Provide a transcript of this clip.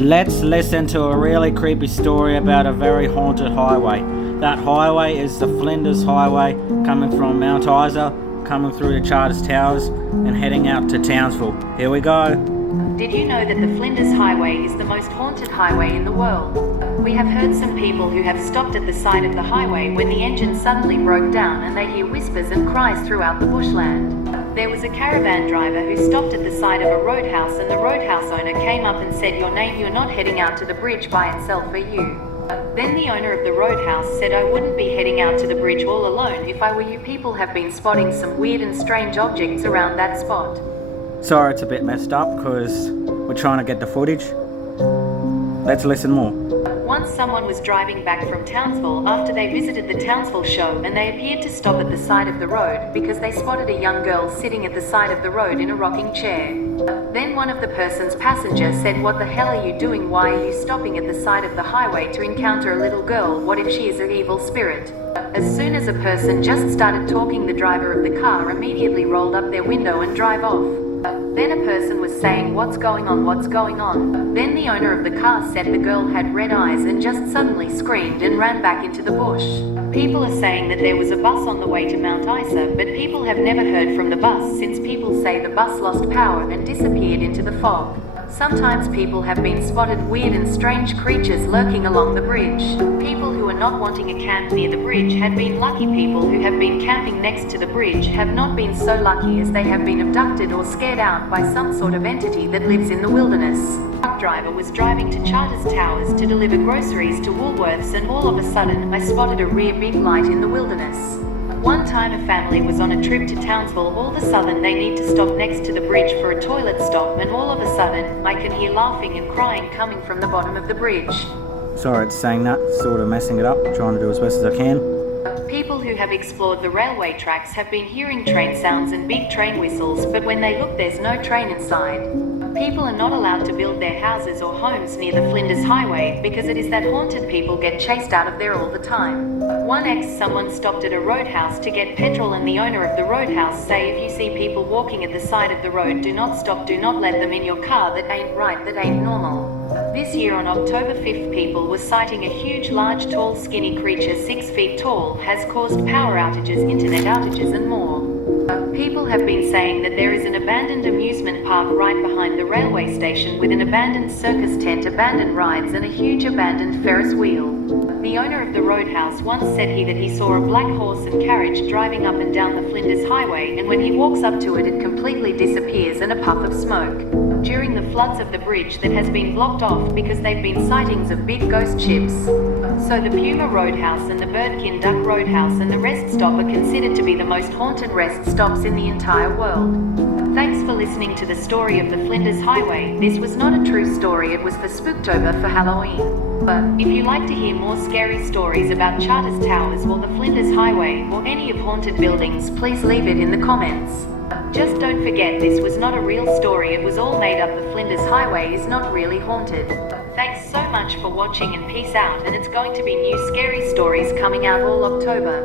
Let's listen to a really creepy story about a very haunted highway. That highway is the Flinders Highway, coming from Mount Isa, coming through the Charters Towers and heading out to Townsville. Here we go. Did you know that the Flinders Highway is the most haunted highway in the world? We have heard some people who have stopped at the side of the highway when the engine suddenly broke down and they hear whispers and cries throughout the bushland. There was a caravan driver who stopped at the side of a roadhouse, and the roadhouse owner came up and said, "Your name, you're not heading out to the bridge by itself, are you?" Then the owner of the roadhouse said, "I wouldn't be heading out to the bridge all alone if I were you. People have been spotting some weird and strange objects around that spot." Sorry it's a bit messed up because we're trying to get the footage. Let's listen more. Once someone was driving back from Townsville after they visited the Townsville show, and they appeared to stop at the side of the road because they spotted a young girl sitting at the side of the road in a rocking chair. Then one of the person's passengers said, "What the hell are you doing? Why are you stopping at the side of the highway to encounter a little girl? What if she is an evil spirit?" As soon as a person just started talking, the driver of the car immediately rolled up their window and drive off. Then a person was saying, "What's going on? What's going on?" Then the owner of the car said the girl had red eyes and just suddenly screamed and ran back into the bush. People are saying that there was a bus on the way to Mount Isa, but people have never heard from the bus since people say the bus lost power and disappeared into the fog. Sometimes people have been spotted weird and strange creatures lurking along the bridge. People who are not wanting a camp near the bridge had been lucky. People who have been camping next to the bridge have not been so lucky, as they have been abducted or scared out by some sort of entity that lives in the wilderness. A truck driver was driving to Charters Towers to deliver groceries to Woolworths, and all of a sudden I spotted a rear big light in the wilderness. One time a family was on a trip to Townsville. All of a sudden they need to stop next to the bridge for a toilet stop, and all of a sudden I can hear laughing and crying coming from the bottom of the bridge. Sorry it's saying that, sort of messing it up, trying to do as best as I can. People who have explored the railway tracks have been hearing train sounds and big train whistles, but when they look there's no train inside. People are not allowed to build their houses or homes near the Flinders Highway because it is that haunted people get chased out of there all the time. One someone stopped at a roadhouse to get petrol, and the owner of the roadhouse say, "If you see people walking at the side of the road, do not stop, do not let them in your car. That ain't right, that ain't normal." This year on October 5th, people were sighting a huge, large, tall, skinny creature 6 feet tall, has caused power outages, internet outages and more. People have been saying that there is an abandoned amusement park right behind the railway station with an abandoned circus tent, abandoned rides and a huge abandoned Ferris wheel. The owner of the roadhouse once said that he saw a black horse and carriage driving up and down the Flinders Highway, and when he walks up to it, it completely disappears in a puff of smoke. During the floods of the bridge that has been blocked off because they've been sightings of big ghost ships. So the Puma Roadhouse and the Birdkin Duck Roadhouse and the Rest Stop are considered to be the most haunted rest stops in the entire world. Thanks for listening to the story of the Flinders Highway. This was not a true story, it was for Spooktober for Halloween. But if you like to hear more scary stories about Charters Towers or the Flinders Highway or any of haunted buildings, please leave it in the comments. Just don't forget, this was not a real story, it was all made up. The Flinders Highway is not really haunted. Thanks so much for watching and peace out, and it's going to be new scary stories coming out all October.